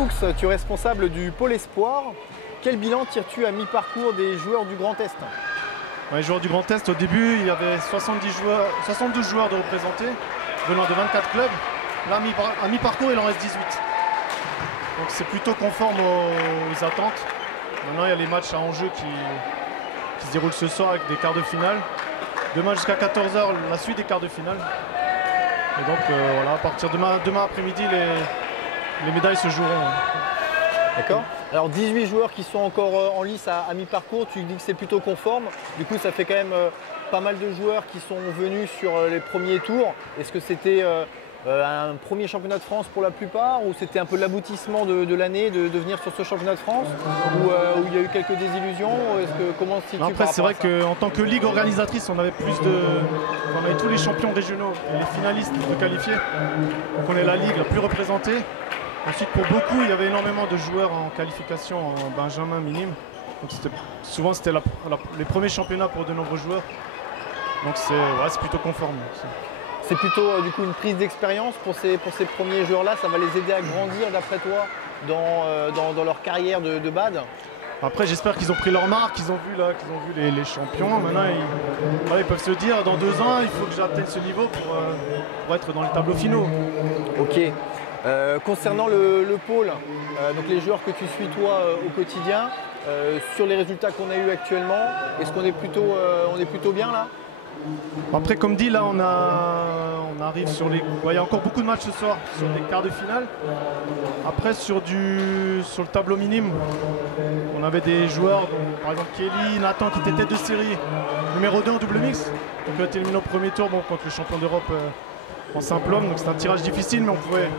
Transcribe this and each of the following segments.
Fuchs, tu es responsable du pôle espoir. Quel bilan tires-tu à mi-parcours des joueurs du Grand Est? Les joueurs du Grand Est, au début, il y avait 72 joueurs de représentés, venant de 24 clubs. Là, à mi-parcours, il en reste 18. Donc c'est plutôt conforme aux attentes. Maintenant, il y a les matchs à enjeu qui se déroulent ce soir avec des quarts de finale. Demain jusqu'à 14 h, la suite des quarts de finale. Et donc voilà, à partir de demain après-midi, les médailles se joueront. D'accord. Alors 18 joueurs qui sont encore en lice à mi-parcours, tu dis que c'est plutôt conforme. Du coup, ça fait quand même pas mal de joueurs qui sont venus sur les premiers tours. Est-ce que c'était un premier championnat de France pour la plupart, ou c'était un peu l'aboutissement de l'année de venir sur ce championnat de France, où il y a eu quelques désillusions? Comment se situe? Après, c'est vrai qu'en tant que ligue organisatrice, on avait tous les champions régionaux et les finalistes de qualifiés. Donc on est la ligue la plus représentée. Ensuite, pour beaucoup, il y avait énormément de joueurs en qualification en Benjamin minime. Donc souvent, c'était les premiers championnats pour de nombreux joueurs. Donc c'est plutôt conforme. C'est plutôt du coup une prise d'expérience pour ces premiers joueurs-là. Ça va les aider à grandir, d'après toi, dans leur carrière de BAD? Après, j'espère qu'ils ont pris leur marque, qu'ils ont vu les champions. Maintenant, ils peuvent se dire, dans 2 ans, il faut que j'atteigne ce niveau pour être dans les tableaux finaux. Ok. Concernant le pôle, donc les joueurs que tu suis toi au quotidien, sur les résultats qu'on a eu actuellement, est-ce qu'on est plutôt bien là? Après, comme dit, là on arrive sur les... Il y a encore beaucoup de matchs ce soir sur des quarts de finale. Après, sur le tableau minime, on avait des joueurs, donc, par exemple Kelly, Nathan, qui était tête de série, numéro 2 en double mix. Donc il a été éliminé au premier tour contre le champion d'Europe en simple homme. Donc c'est un tirage difficile, mais on pouvait,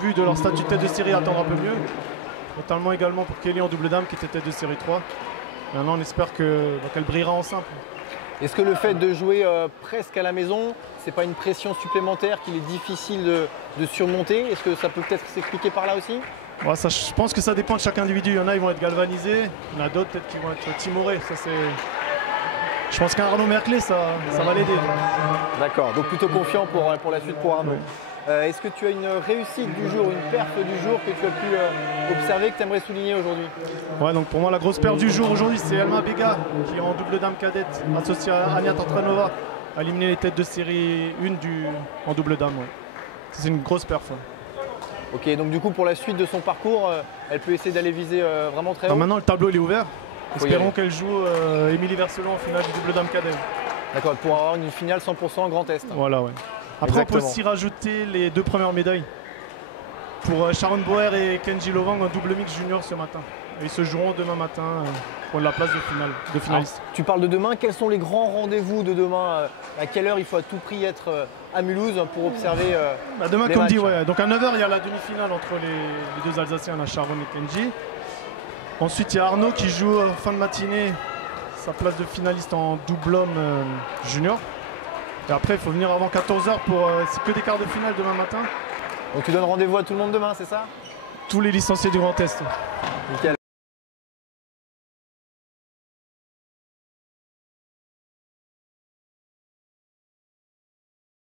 vu de leur statut de tête de série, attendre un peu mieux. Notamment également pour Kelly en double dame, qui était tête de série 3. Maintenant, on espère qu'elle brillera en simple. Est-ce que le fait de jouer presque à la maison, c'est pas une pression supplémentaire qu'il est difficile de surmonter? Est-ce que ça peut peut-être s'expliquer par là aussi? Je pense que ça dépend de chaque individu. Il y en a qui vont être galvanisés, il y en a d'autres peut-être qui vont être timorés. Je pense qu'un Arnaud Merclé, ça va l'aider. D'accord, donc plutôt confiant pour la suite pour Arnaud. Oui. Est-ce que tu as une réussite du jour, une perf du jour que tu as pu observer, que tu aimerais souligner aujourd'hui? Ouais, donc pour moi, la grosse perf du jour aujourd'hui, c'est Elma Bega, qui est en double dame cadette, associée à Ania Tantranova, a éliminé les têtes de série 1 en double dame. Ouais. C'est une grosse perf. Ouais. Ok, donc du coup, pour la suite de son parcours, elle peut essayer d'aller viser vraiment très haut? Maintenant, le tableau il est ouvert. Espérons qu'elle joue Émilie Verselon en finale du double dame cadet. D'accord, pour avoir une finale 100% Grand Est. Voilà, ouais. Après, exactement. On peut aussi rajouter les 2 premières médailles pour Sharon Boer et Kenji Lovang en double mix junior ce matin. Et ils se joueront demain matin pour la place de finaliste. Alors, tu parles de demain, quels sont les grands rendez-vous de demain? À quelle heure il faut à tout prix être à Mulhouse pour observer demain, les comme matchs? dit, ouais. Donc à 9 h, il y a la demi-finale entre les 2 Alsaciens, Sharon et Kenji. Ensuite, il y a Arnaud qui joue fin de matinée sa place de finaliste en double homme junior. Et après, il faut venir avant 14 h c'est que des quarts de finale demain matin. Donc tu donnes rendez-vous à tout le monde demain, c'est ça? Tous les licenciés du Grand Est. Nickel.